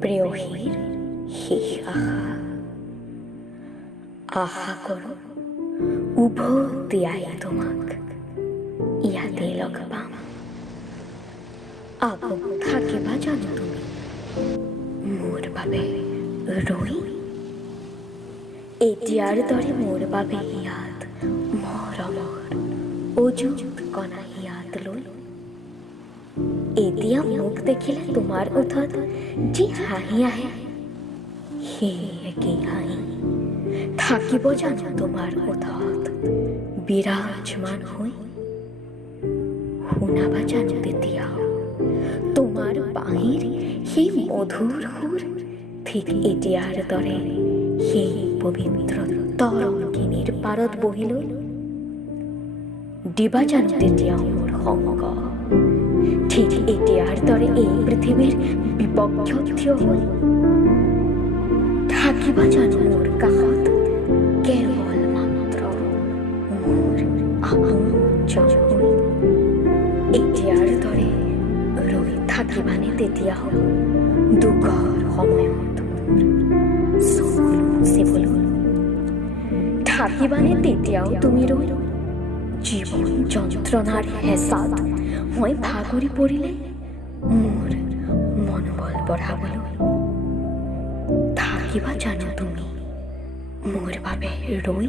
প্ৰেয়সীৰ শেষ আশা কৰোঁ উভতি আহি তোমাক ইয়াতে লগ পাম। আকৌ থাকিবা জানো তুমি মোৰ বাবে ৰৈ? এতিয়াৰ দৰে মোৰ বাবে ইয়াত মৰমৰ অযুত কণা ইয়াত লৈ। এতিয়া মোক দেখিলে তোমাৰ ওঠত যি হাঁহি আহে, সেই একেই হাঁহি থাকিব জানো তোমাৰ ওঠত বিৰাজমান হৈ? শুনাবা জানো তেতিয়াও তোমাৰ বাঁহীৰ সেই মধুৰ সুৰ, ঠিক এতিয়াৰ দৰে সেই পবিত্ৰ তৰঙ্গিনীৰ পাৰত বহি লৈ? দিবা জানো তেতিয়াও মোৰ সংগ, ঠিক এতিয়াৰ দৰে এই পৃথিৱীৰ বিপক্ষ থিয় হৈ? থাকিবা জানো মোৰ কাষত কেৱল মাত্ৰ মোৰ আপোনজন হৈ? এতিয়াৰ দৰে ৰৈ থাকিবানে তেতিয়াও দুখৰ সময়ত মোৰ চকুৰ মুচিবলৈ? থাকিবানে তেতিয়াও তুমি ৰৈ জীৱন যন্ত্ৰণাৰ হেঁচাত মই ভাগৰি পৰিলে মোৰ মনোবল বঢ়াবলৈ? থাকিবা জানো তুমি মোৰ বাবে ৰৈ?